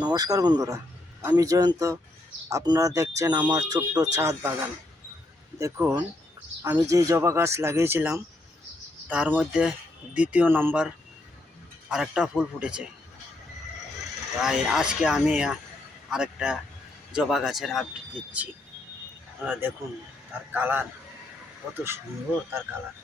নমস্কার বন্ধুরা, আমি জয়ন্ত। আপনারা দেখছেন আমার ছোট্ট ছাদ বাগান। দেখুন, আমি যে জবা গাছ লাগিয়েছিলাম তার মধ্যে দ্বিতীয় নাম্বার আরেকটা ফুল ফুটেছে। তাই আজকে আমি আরেকটা জবা গাছের আপডেট দিচ্ছি। আপনারা দেখুন তার কালার কত সুন্দর, তার কালার।